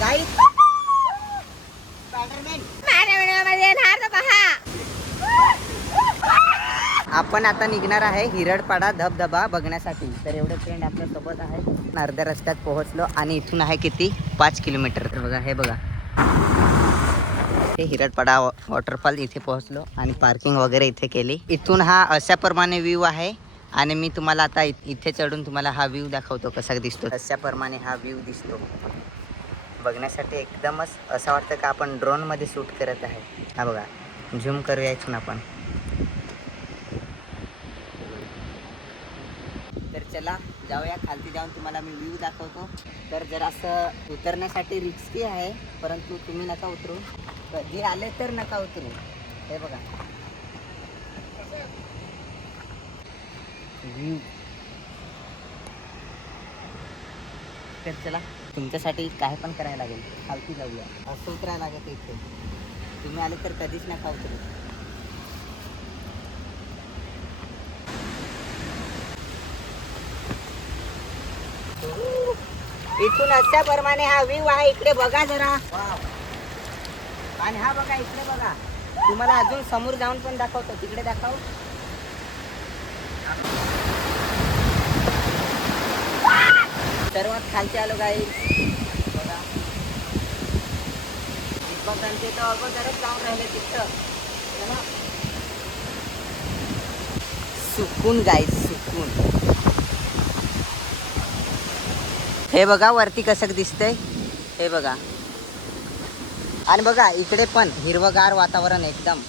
गाईस आपण आता निघणार आहे हिरडपाडा धबधबा बघण्यासाठी. तर एवढे फ्रेंड आपल्या सोबत आहे. अर्ध्या रस्त्यात पोहोचलो आणि इथून आहे किती 5 किलोमीटर. तर बघा हे बघा हे हिरडपाडा वॉटरफॉल इथे पोहोचलो आणि पार्किंग वगैरे इथे केली. इथून हा अशाप्रमाणे व्ह्यू आहे आणि मी तुम्हाला आता इथे चढून तुम्हाला हा व्ह्यू दाखवतो कसा दिसतो. अशाप्रमाणे हा व्ह्यू दिसतो. बघण्यासाठी एकदमच असं वाटतं का आपण ड्रोन मध्ये शूट करत आहे. हा बघा झूम करूया इथून आपण. तर चला जाऊया खालती जाऊन तुम्हाला मी व्ह्यू दाखवतो. तर जरा असं उतरण्यासाठी रिस्की आहे परंतु तुम्ही नका उतरू. कधी आले तर नका उतरू. हे बघा व्ह्यू. तर चला तुमच्यासाठी काय पण करायला लागेल. खालती जाऊया. असं उतरायला लागत इथे. तुम्ही आले तर कधीच नका उतरू. इथून अशाप्रमाणे हा व्ह्यू आहे. इकडे बघा जरा. आणि हा बघा इकडे बघा. तुम्हाला अजून समोर जाऊन पण दाखवतो. तिकडे दाखव. सर्वात खालचे आलो गाईस. बघा दीपकांचे तर अगोदरच जाऊन राहिले तिथं. सुकून गाईस सुकून. हे बघा वरती कसं दिसतंय. हे बघा आणि बघा इकडे पण हिरवगार वातावरण एकदम.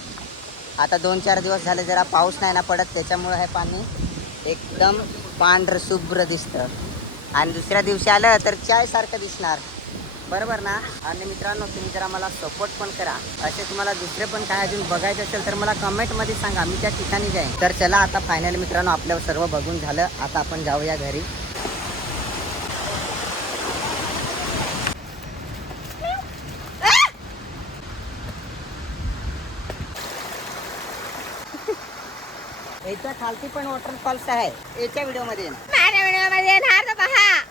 आता 2-4 दिवस झाले जरा पाऊस नाही ना पडत त्याच्यामुळे हे पाणी एकदम पांढर शुभ्र दिसतं. आणि दुसऱ्या दिवशी आलं तर चाय सारखं दिसणार. बरोबर ना. आणि मित्रांनो तुम्ही जरा मला सपोर्ट पण करा. असे तुम्हाला दुसरे पण काय अजून बघायचं असेल तर मला कमेंटमध्ये सांगा. मी त्या ठिकाणी जाईन. तर चला आता फायनल मित्रांनो आपल्या सर्व बघून झालं. आता आपण जाऊया घरी. याच्या खालती पण वॉटरफॉल्स आहे. याच्या व्हिडिओमध्ये